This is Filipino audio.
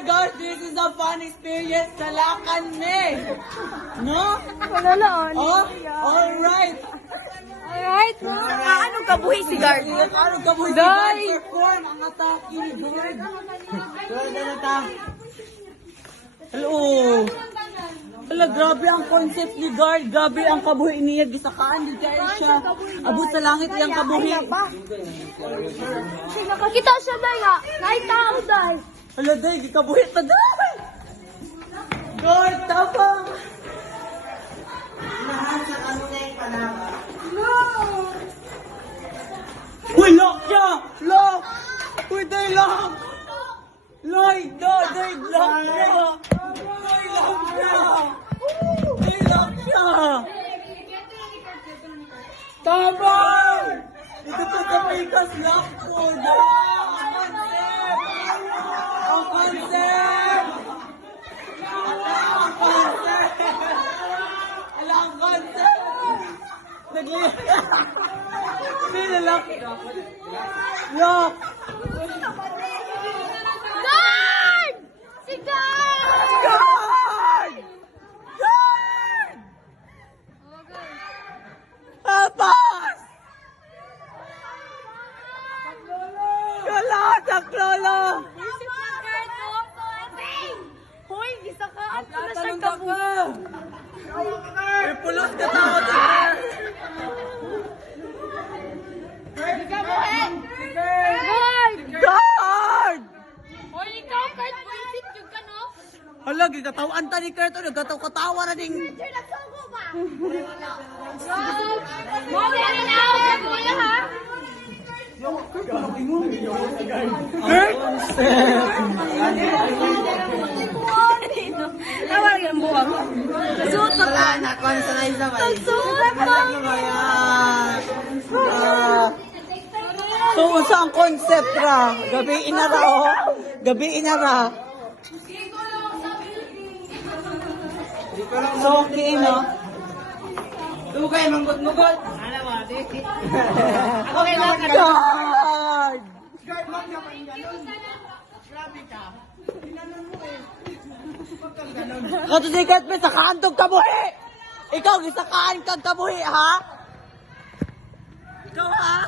my gosh, this is a fun experience. Salakan me. No? Wala na, Oh, alright. Alright, no? Ah, anong kabuhi si Guard? Ano ka mo si! Guard perform ang atake ni Guard? Guard, ano ta? Hello. Hala, grabe ang concept ni Guard. Grabe ang kabuhi niya. Gisakaan, di kaya siya. Abot sa langit iyang kabuhi. Nakakita siya, Day, ha? Nakita ako, Day. Hala, day, di kabuhi ta, day! Guard, tapang! Uy, lock siya! Lock! Uy, day, lock! Loy, do, day, lock siya! Day, lock siya! Day, lock siya! Tabang! Ito to kapikas lock ko! Day! Ang concept! Ang concept! Ala, ang concept! Nagli... Nilalak! Lock! Guard! Si Guard! Guard! Guard! Tapas! Kalat ang klolo! Isip na, Guard, no? Hoy, gisakaan ko na siya Tatanong kabuhi. ka! May pulot ka tao dyan! Guard! Guard! Hoy, ikaw, Guard, buisit yung ka, no? Hala, gigatawan ta ni Kurt. Nagkataw-katawa na ding... Mo, dali na ako, kabuhi, ha? Tawag yung buwang. Suot na ka. Na ba? Suot na. Ano ba yan? Ah. So, unsa ang concept ra? Gabi inara, oh. Gabi inara. So, okay, no? Lugay, manggot-mugot. Okay lang. God! Kato si Kat, may sakaan tong kabuhi! Ikaw, gisakaan kang kabuhi, ha? Ikaw, ha?